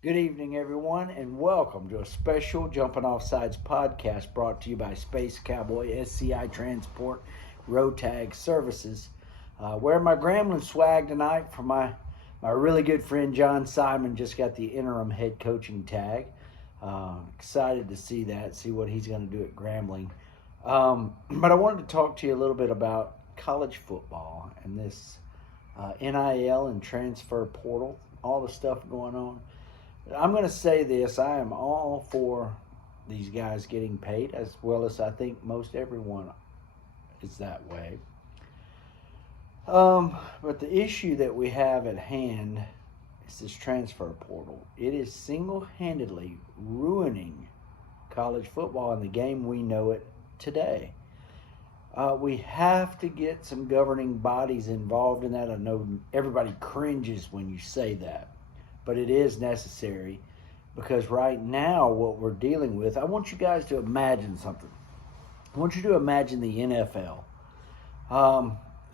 Good evening, everyone, and welcome to a special Jumping Off Sides podcast brought to you by Space Cowboy SCI Transport Road Tag Services. Wearing my Grambling swag tonight for my really good friend John Simon, just got the interim head coaching tag. Excited to see that, see what he's going to do at Grambling. But I wanted to talk to you a little bit about college football and this NIL and transfer portal, all the stuff going on. I'm going to say this: I am all for these guys getting paid, as well as I think most everyone is that way. But the issue that we have at hand is this transfer portal. It is single handedly ruining college football and the game we know it today. We have to get some governing bodies involved in that. I know everybody cringes when you say that, but it is necessary because right now, what we're dealing with, I want you guys to imagine something. I want you to imagine the NFL.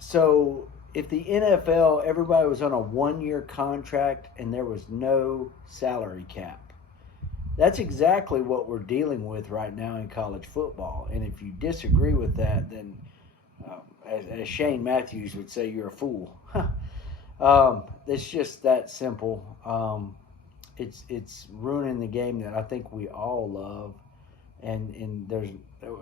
So, if the NFL, everybody was on a 1 year contract and there was no salary cap, that's exactly what we're dealing with right now in college football. And if you disagree with that, then as Shane Matthews would say, you're a fool. It's just that simple. It's ruining the game that I think we all love, and there's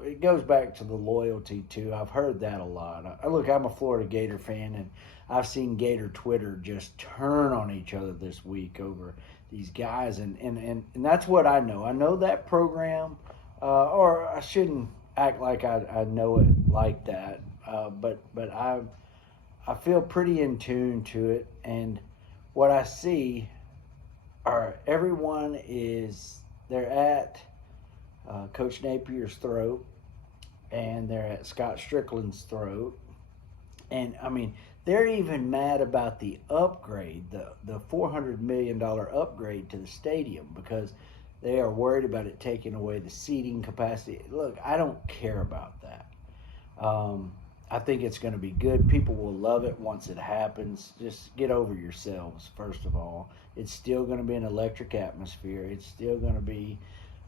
it goes back to the loyalty too. I've heard that a lot. Look, I'm a Florida Gator fan, and I've seen Gator Twitter just turn on each other this week over these guys, and that's what I know. I know that program, or I shouldn't act like I know it like that, but I feel pretty in tune to it, and what I see are everyone is they're at Coach Napier's throat, and they're at Scott Strickland's throat, and I mean they're even mad about the upgrade, the $400 million upgrade to the stadium because they are worried about it taking away the seating capacity. Look, I don't care about that. Um, I think it's going to be good. People will love it once it happens. Just get over yourselves, first of all. It's still going to be an electric atmosphere. It's still going to be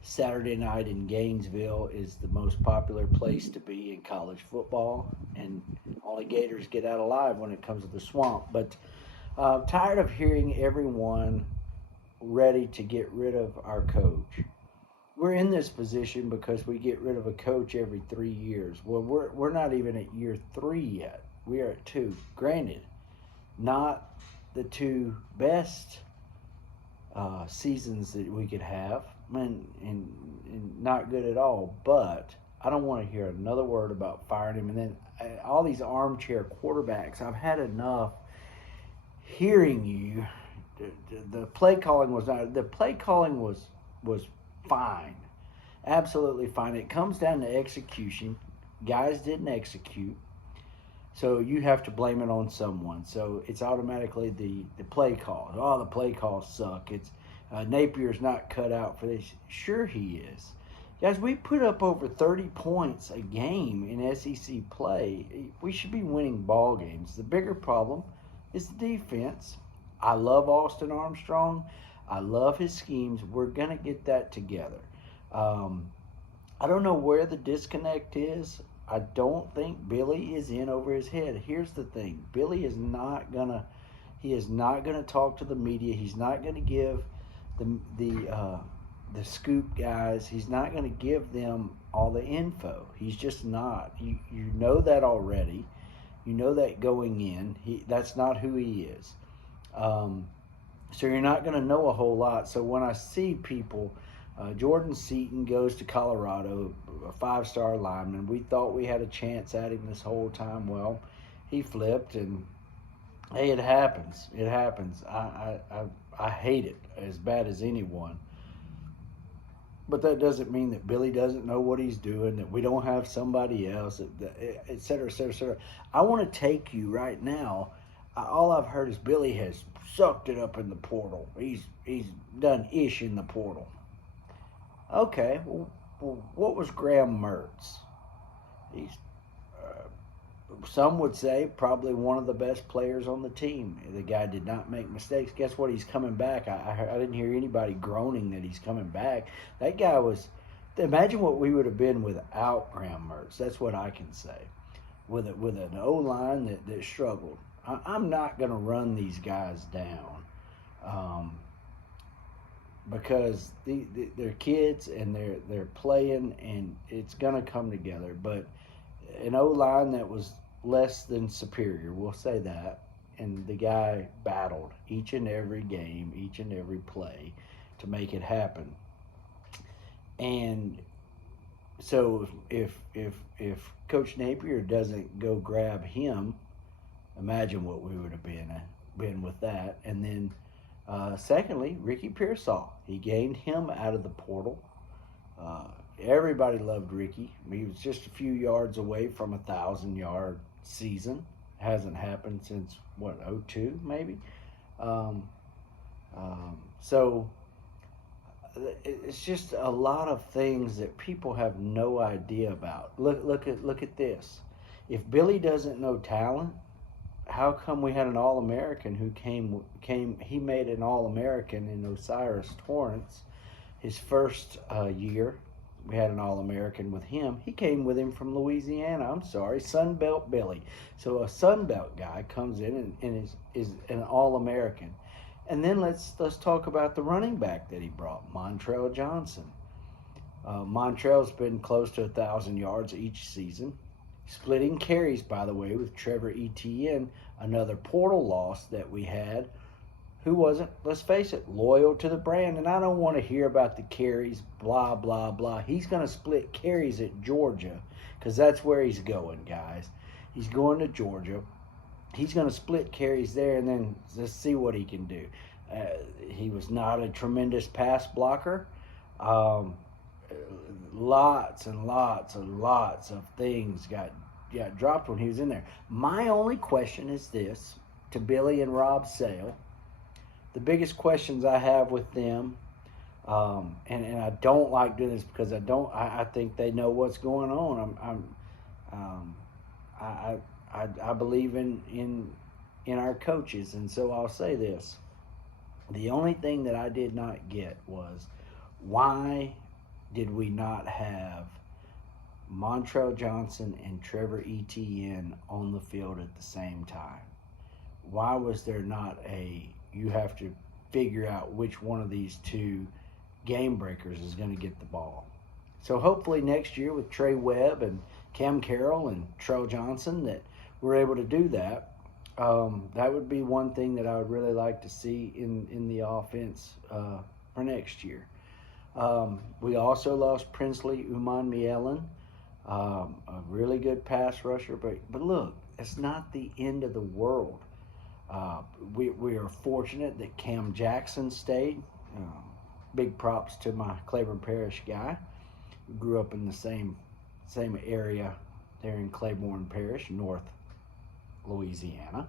Saturday night in Gainesville is the most popular place to be in college football, and only Gators get out alive when it comes to the swamp. But tired of hearing everyone ready to get rid of our coach. We're in this position because we get rid of a coach every 3 years. Well, we're not even at year three yet. We are at two. Granted, not the two best seasons that we could have, and not good at all. But I don't want to hear another word about firing him. And then all these armchair quarterbacks. I've had enough hearing you. The play calling was not. The play calling was fine, absolutely fine. It comes down to execution. Guys didn't execute, so you have to blame it on someone. So it's automatically the play calls. Oh, the play calls suck. It's Napier's not cut out for this. Sure, he is. Guys, we put up over 30 points a game in SEC play. We should be winning ball games. The bigger problem is the defense. I love Austin Armstrong. I love his schemes. We're going to get that together. Um, I don't know where the disconnect is. I don't think Billy is in over his head. Here's the thing: Billy is not gonna. He is not gonna talk to the media. He's not gonna give the scoop guys. He's not gonna give them all the info. He's just not. You know that already. You know that going in. That's not who he is. Um, so you're not going to know a whole lot. So when I see people, Jordan Seaton goes to Colorado, a 5-star lineman. We thought we had a chance at him this whole time. Well, he flipped, and hey, it happens. It happens. I hate it as bad as anyone. But that doesn't mean that Billy doesn't know what he's doing, that we don't have somebody else, et cetera, et cetera, et cetera. I want to take you right now. All I've heard is Billy has sucked it up in the portal. He's done ish in the portal. Okay, well what was Graham Mertz? He's some would say probably one of the best players on the team. The guy did not make mistakes. Guess what? He's coming back. I didn't hear anybody groaning that he's coming back. That guy was. Imagine what we would have been without Graham Mertz. That's what I can say. With an O line that struggled. I'm not going to run these guys down, because they're kids and they're playing, and it's going to come together. But an O line that was less than superior, we'll say that, and the guy battled each and every game, each and every play to make it happen. And so if Coach Napier doesn't go grab him, imagine what we would have been with that. And then secondly, Ricky Pearsall, he gained him out of the portal. Everybody loved Ricky. He was just a few yards away from 1,000-yard season. Hasn't happened since what, 02 maybe. So it's just a lot of things that people have no idea about. Look at this. If Billy doesn't know talent, how come we had an All-American who came? He made an All-American in Osiris Torrance, his first year. We had an All-American with him. He came with him from Louisiana. I'm sorry, Sunbelt Billy. So a Sunbelt guy comes in and is an All-American. And then let's talk about the running back that he brought, Montrell Johnson. Montrell's been close to 1,000 yards each season. Splitting carries, by the way, with Trevor Etienne, another portal loss that we had, who wasn't, let's face it, loyal to the brand. And I don't want to hear about the carries, blah, blah, blah. He's going to split carries at Georgia because that's where he's going, guys. He's going to Georgia. He's going to split carries there, and then let's see what he can do. He was not a tremendous pass blocker. Lots and lots and lots of things got dropped when he was in there. My only question is this, to Billy and Rob Sale. The biggest questions I have with them, and I don't like doing this because I think they know what's going on. I believe in our coaches, and so I'll say this. The only thing that I did not get was, why did we not have Montrell Johnson and Trevor Etienne on the field at the same time? Why was there not you have to figure out which one of these two game breakers is going to get the ball? So hopefully next year with Trey Webb and Cam Carroll and Trell Johnson that we're able to do that. That would be one thing that I would really like to see in the offense for next year. We also lost Princely Umanmielen, a really good pass rusher. But look, it's not the end of the world. We are fortunate that Cam Jackson stayed. Big props to my Claiborne Parish guy. We grew up in the same area there in Claiborne Parish, North Louisiana.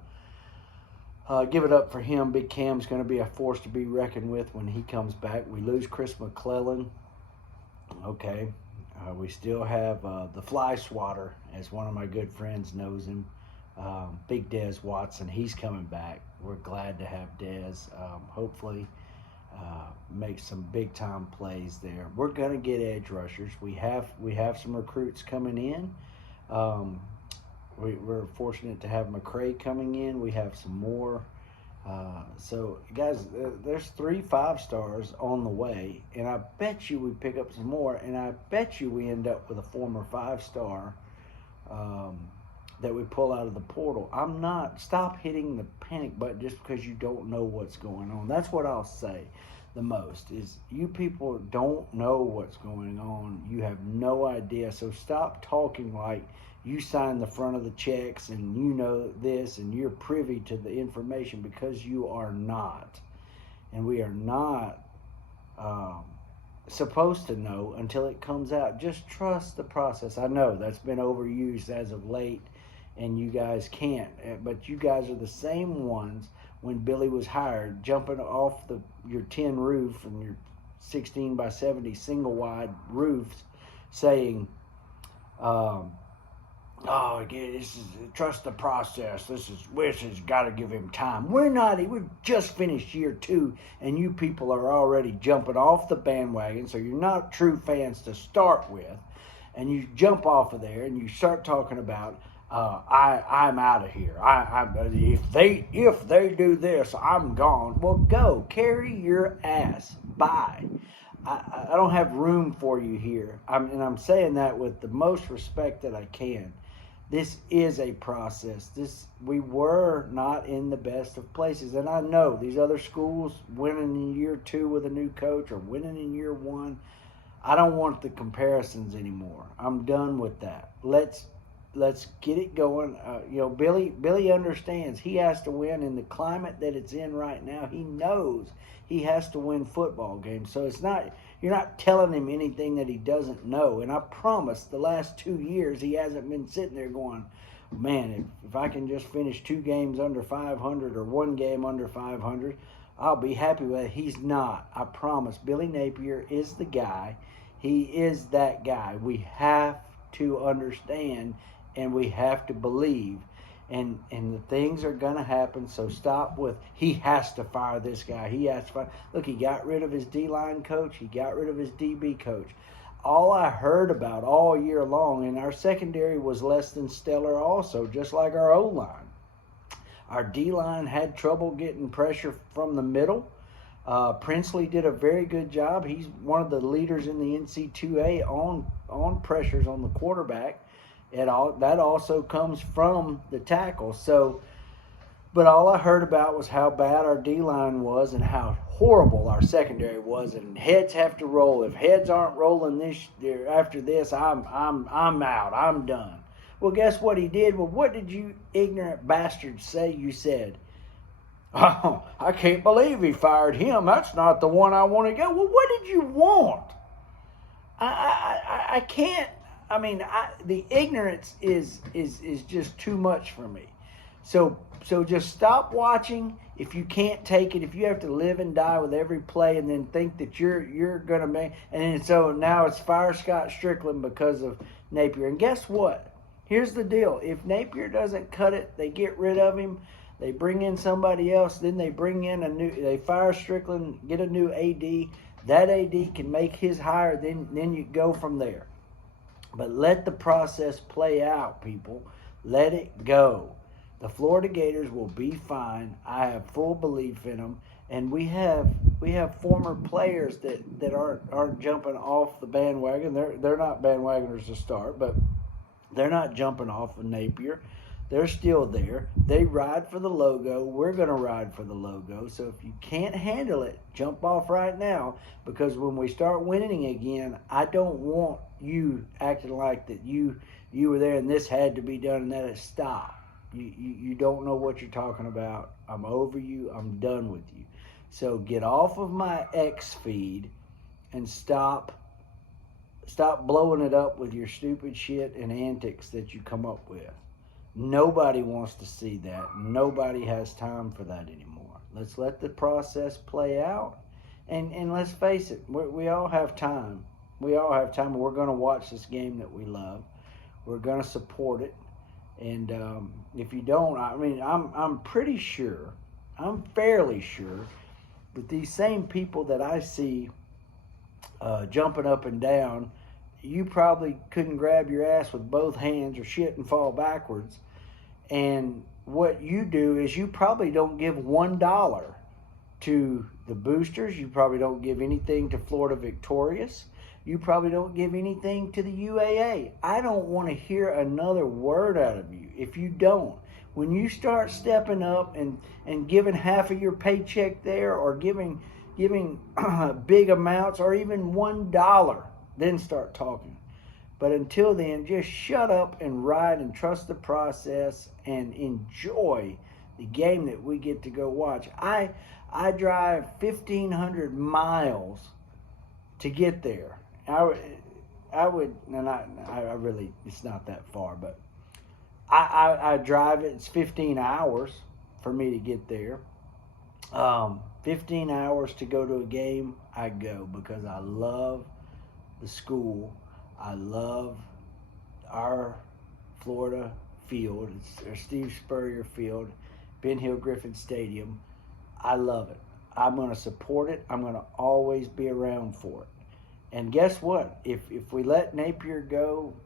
Give it up for him. Big Cam's going to be a force to be reckoned with when he comes back. We lose Chris McClellan. Okay. We still have the Fly Swatter, as one of my good friends knows him. Big Dez Watson. He's coming back. We're glad to have Dez. Hopefully make some big time plays there. We're going to get edge rushers. We have some recruits coming in. We're fortunate to have McCray coming in. We have some more. So, guys, there's 3 5-stars on the way, and I bet you we pick up some more, and I bet you we end up with a former 5-star that we pull out of the portal. Stop hitting the panic button just because you don't know what's going on. That's what I'll say the most, is you people don't know what's going on. You have no idea. So stop talking like you signed the front of the checks and you know this and you're privy to the information, because you are not. And we are not supposed to know until it comes out. Just trust the process. I know that's been overused as of late, and you guys can't. But you guys are the same ones when Billy was hired, jumping off your tin roof and your 16 by 70 single wide roofs, saying, oh, this is trust the process. Wish has got to give him time. We're not. We've just finished year 2, and you people are already jumping off the bandwagon. So you're not true fans to start with, and you jump off of there and you start talking about. I'm out of here. If they do this, I'm gone. Well, go carry your ass. Bye. I don't have room for you here. And I'm saying that with the most respect that I can. This is a process. We were not in the best of places, and I know these other schools winning in year 2 with a new coach or winning in year 1. I don't want the comparisons anymore. I'm done with that. Let's get it going. Billy understands he has to win in the climate that it's in right now. He knows he has to win football games. So you're not telling him anything that he doesn't know. And I promise the last 2 years he hasn't been sitting there going, man, if I can just finish 2 games under 500 or 1 game under 500, I'll be happy with it. He's not. I promise. Billy Napier is the guy. He is that guy. We have to understand and we have to believe. And the things are going to happen, so stop with, he has to fire this guy. He has to fire. Look, he got rid of his D-line coach. He got rid of his DB coach. All I heard about all year long, and our secondary was less than stellar also, just like our O-line. Our D-line had trouble getting pressure from the middle. Princely did a very good job. He's one of the leaders in the NC2A on pressures on the quarterback. That also comes from the tackle. So, but all I heard about was how bad our D-line was and how horrible our secondary was. And heads have to roll. If heads aren't rolling after this, I'm out. I'm done. Well, guess what he did? Well, what did you ignorant bastards say you said? Oh, I can't believe he fired him. That's not the one I want to go. Well, what did you want? I can't. I mean, the ignorance is just too much for me. So just stop watching if you can't take it. If you have to live and die with every play, and then think that you're gonna make, and then so now it's fire Scott Strickland because of Napier. And guess what? Here's the deal: if Napier doesn't cut it, they get rid of him. They bring in somebody else. Then they bring in they fire Strickland, get a new AD. That AD can make his hire. Then you go from there. But let the process play out, people. Let it go. The Florida Gators will be fine. I have full belief in them. And we have former players that aren't jumping off the bandwagon. They're not bandwagoners to start, but they're not jumping off of Napier. They're still there. They ride for the logo. We're going to ride for the logo. So if you can't handle it, jump off right now, because when we start winning again, I don't want you acting like that you were there and this had to be done and that is stop. You don't know what you're talking about. I'm over you. I'm done with you. So get off of my X feed and stop blowing it up with your stupid shit and antics that you come up with. Nobody wants to see that. Nobody has time for that anymore. Let's let the process play out. And let's face it, we all have time. We all have time. We're going to watch this game that we love. We're going to support it. And if you don't, I mean, I'm pretty sure, I'm fairly sure that these same people that I see jumping up and down, you probably couldn't grab your ass with both hands or shit and fall backwards. And what you do is you probably don't give $1 to the boosters. You probably don't give anything to Florida Victorious. You probably don't give anything to the UAA. I don't want to hear another word out of you if you don't. When you start stepping up and giving half of your paycheck there, or giving big amounts, or even $1, then start talking. But until then, just shut up and ride and trust the process and enjoy the game that we get to go watch. I drive 1,500 miles to get there. I would, and I really, it's not that far, but I drive it. It's 15 hours for me to get there. 15 hours to go to a game, I go because I love the school. I love our Florida field. It's Steve Spurrier Field, Ben Hill Griffin Stadium. I love it. I'm going to support it. I'm going to always be around for it. And guess what? If we let Napier go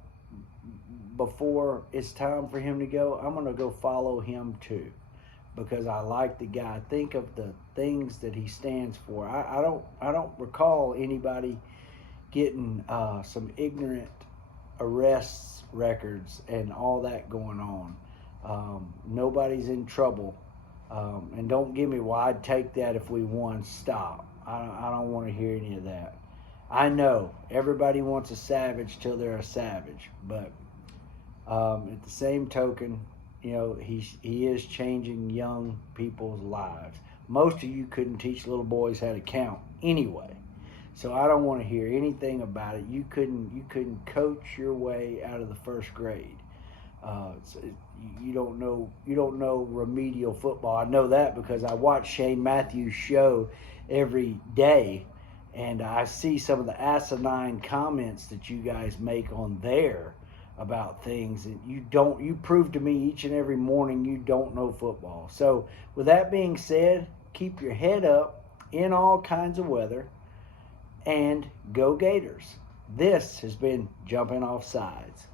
before it's time for him to go, I'm going to go follow him too, because I like the guy. Think of the things that he stands for. I don't recall anybody getting some ignorant arrests records and all that going on. Nobody's in trouble. And don't give me, well, I'd take that if we won. Stop. I don't want to hear any of that. I know everybody wants a savage till they're a savage, but at the same token, you know, he is changing young people's lives. Most of you couldn't teach little boys how to count anyway, so I don't want to hear anything about it. You couldn't coach your way out of the first grade. You don't know remedial football. I know that because I watch Shane Matthews' show every day, and I see some of the asinine comments that you guys make on there about things that you prove to me each and every morning you don't know football. So with that being said, keep your head up in all kinds of weather, and go Gators. This has been Jumping Off Sides.